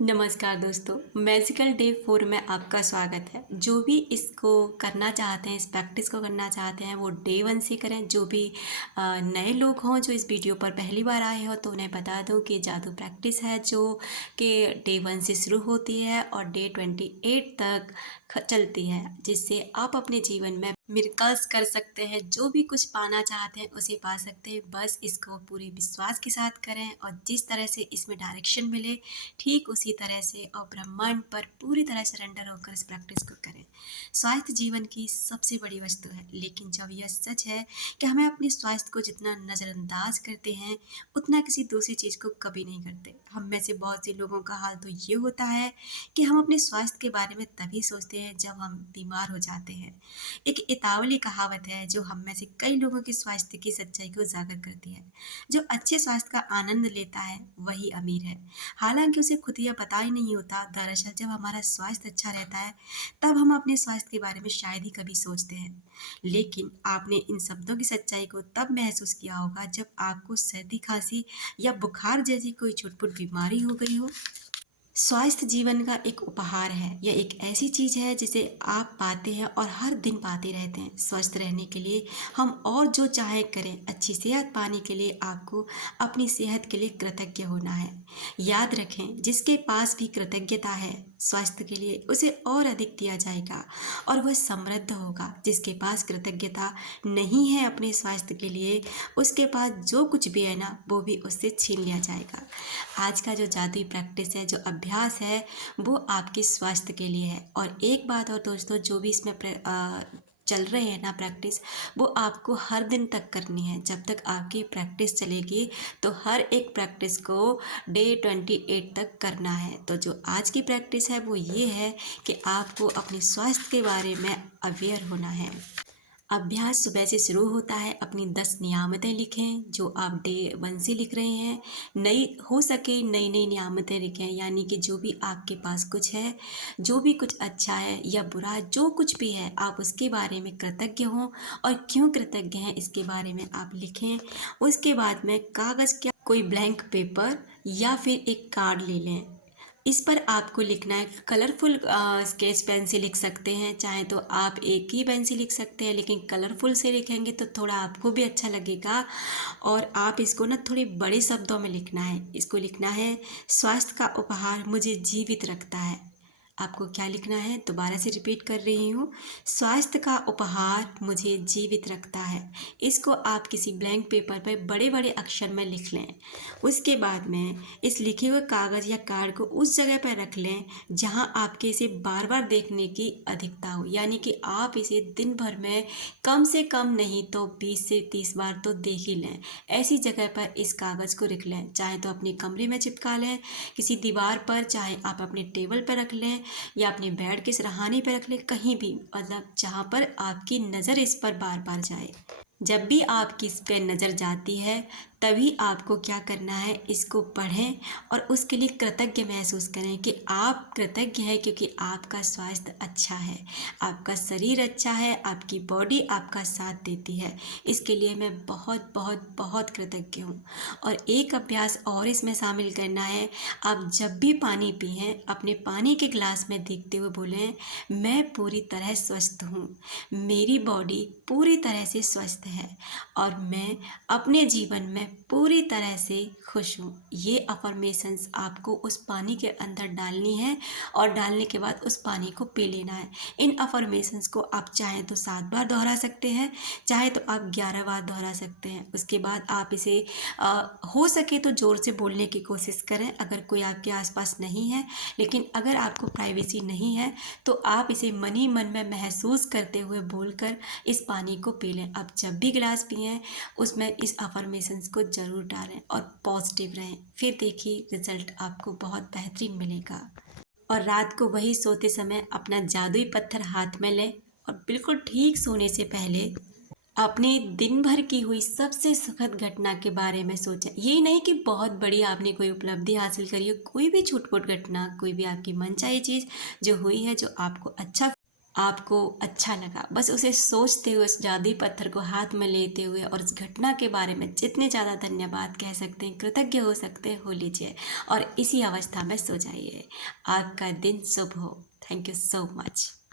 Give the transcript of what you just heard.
नमस्कार दोस्तों, magical day 4 में आपका स्वागत है। जो भी इसको करना चाहते हैं, इस प्रैक्टिस को करना चाहते हैं, वो डे 1 से करें। जो भी नए लोग हों जो इस वीडियो पर पहली बार आए हो, तो उन्हें बता दूं कि जादू प्रैक्टिस है जो कि डे 1 से शुरू होती है और डे 28 तक चलती है, जिससे आप अपने जीवन में मिरेकल्स कर सकते हैं। जो भी कुछ पाना चाहते हैं उसे पा सकते हैं। बस इसको पूरे विश्वास के साथ करें और जिस तरह से इसमें डायरेक्शन मिले ठीक उसी तरह से और ब्रह्मांड पर पूरी तरह सरेंडर होकर इस प्रैक्टिस को करें। स्वास्थ्य जीवन की सबसे बड़ी वस्तु है, लेकिन जब यह सच है कि हमें अपने स्वास्थ्य को जितना नज़रअंदाज करते हैं उतना किसी दूसरी चीज़ को कभी नहीं करते। हम में से बहुत से लोगों का हाल तो ये होता है कि हम अपने स्वास्थ्य के बारे में तभी सोचते हैं जब हम बीमार हो जाते हैं। एक इतावली कहावत है जो हम में से कई लोगों के स्वास्थ्य की सच्चाई को उजागर करती है। जो अच्छे स्वास्थ्य का आनंद लेता है वही अमीर है, हालांकि उसे खुद यह पता ही नहीं होता। दरअसल जब हमारा स्वास्थ्य अच्छा रहता है तब हम अपने स्वास्थ्य के बारे में शायद ही कभी सोचते हैं। लेकिन आपने इन शब्दों की सच्चाई को तब महसूस किया होगा जब आपको सर्दी खांसी या बुखार जैसी कोई छुटपुट बीमारी हो गई हो। स्वास्थ्य जीवन का एक उपहार है। यह एक ऐसी चीज़ है जिसे आप पाते हैं और हर दिन पाते रहते हैं। स्वस्थ रहने के लिए हम और जो चाहे करें, अच्छी सेहत पाने के लिए आपको अपनी सेहत के लिए कृतज्ञ होना है। याद रखें, जिसके पास भी कृतज्ञता है स्वास्थ्य के लिए, उसे और अधिक दिया जाएगा और वह समृद्ध होगा। जिसके पास कृतज्ञता नहीं है अपने स्वास्थ्य के लिए, उसके पास जो कुछ भी है ना, वो भी उससे छीन लिया जाएगा। आज का जो जादुई प्रैक्टिस है, जो अभ्यास है, वो आपके स्वास्थ्य के लिए है। और एक बात और दोस्तों, जो भी इसमें चल रहे हैं ना प्रैक्टिस, वो आपको हर दिन तक करनी है। जब तक आपकी प्रैक्टिस चलेगी तो हर एक प्रैक्टिस को डे 28 तक करना है। तो जो आज की प्रैक्टिस है वो ये है कि आपको अपने स्वास्थ्य के बारे में अवेयर होना है। अभ्यास सुबह से शुरू होता है। अपनी 10 नियामतें लिखें जो आप डे 1 से लिख रहे हैं। नई हो सके नई नई नियामतें लिखें, यानी कि जो भी आपके पास कुछ है, जो भी कुछ अच्छा है या बुरा, जो कुछ भी है, आप उसके बारे में कृतज्ञ हों और क्यों कृतज्ञ हैं इसके बारे में आप लिखें। उसके बाद में कागज़ का कोई ब्लैंक पेपर या फिर एक कार्ड ले लें। इस पर आपको लिखना है। कलरफुल स्केच पेन से लिख सकते हैं, चाहे तो आप एक ही पेन से लिख सकते हैं, लेकिन कलरफुल से लिखेंगे तो थोड़ा आपको भी अच्छा लगेगा। और आप इसको ना थोड़े बड़े शब्दों में लिखना है। इसको लिखना है, स्वास्थ्य का उपहार मुझे जीवित रखता है। आपको क्या लिखना है, दोबारा से रिपीट कर रही हूँ, स्वास्थ्य का उपहार मुझे जीवित रखता है। इसको आप किसी ब्लैंक पेपर पर बड़े बड़े अक्षर में लिख लें। उसके बाद में इस लिखे हुए कागज़ या कार्ड को उस जगह पर रख लें जहाँ आपके इसे बार बार देखने की अधिकता हो, यानी कि आप इसे दिन भर में कम से कम नहीं तो 20 से 30 बार तो देख ही लें। ऐसी जगह पर इस कागज़ को रख लें, चाहे तो अपने कमरे में चिपका लें किसी दीवार पर, चाहे आप अपने टेबल पर रख लें या अपने बेड के सिरहाने पर रख लें, कहीं भी, मतलब जहाँ पर आपकी नज़र इस पर बार बार जाए। जब भी आपकी इस पर नज़र जाती है तभी आपको क्या करना है, इसको पढ़ें और उसके लिए कृतज्ञ महसूस करें कि आप कृतज्ञ हैं क्योंकि आपका स्वास्थ्य अच्छा है, आपका शरीर अच्छा है, आपकी बॉडी आपका साथ देती है। इसके लिए मैं बहुत बहुत बहुत कृतज्ञ हूँ। और एक अभ्यास और इसमें शामिल करना है। आप जब भी पानी पिएं, अपने पानी के गिलास में देखते हुए बोलें, मैं पूरी तरह स्वस्थ हूँ, मेरी बॉडी पूरी तरह से स्वस्थ है और मैं अपने जीवन में पूरी तरह से खुश हूँ। ये अफर्मेशंस आपको उस पानी के अंदर डालनी है और डालने के बाद उस पानी को पी लेना है। इन अफर्मेशंस को आप चाहें तो 7 बार दोहरा सकते हैं, चाहे तो आप 11 बार दोहरा सकते हैं। उसके बाद आप इसे हो सके तो ज़ोर से बोलने की कोशिश करें अगर कोई आपके आसपास नहीं है। लेकिन अगर आपको प्राइवेसी नहीं है तो आप इसे मन ही मन में महसूस करते हुए बोलकर इस पानी को पी लें। आप जब भी गिलास पिएं उसमें इस अफर्मेशंस को ज़रूर डालें और पॉजिटिव रहें। फिर देखिए रिजल्ट आपको बहुत बेहतरीन मिलेगा। और रात को वही सोते समय अपना जादुई पत्थर हाथ में लें और बिल्कुल ठीक सोने से पहले अपने दिन भर की हुई सबसे सुखद घटना के बारे में सोचें। ये नहीं कि बहुत बड़ी आपने कोई उपलब्धि हासिल करी हो, कोई भी छुटपुट घटना, कोई भी आपकी मनचाही चीज़ जो हुई है, जो आपको अच्छा आपको अच्छा लगा, बस उसे सोचते हुए, उस जादुई पत्थर को हाथ में लेते हुए और उस घटना के बारे में जितने ज़्यादा धन्यवाद कह सकते हैं, कृतज्ञ हो सकते हैं, हो लीजिए और इसी अवस्था में सो जाइए। आपका दिन शुभ हो। Thank you so much.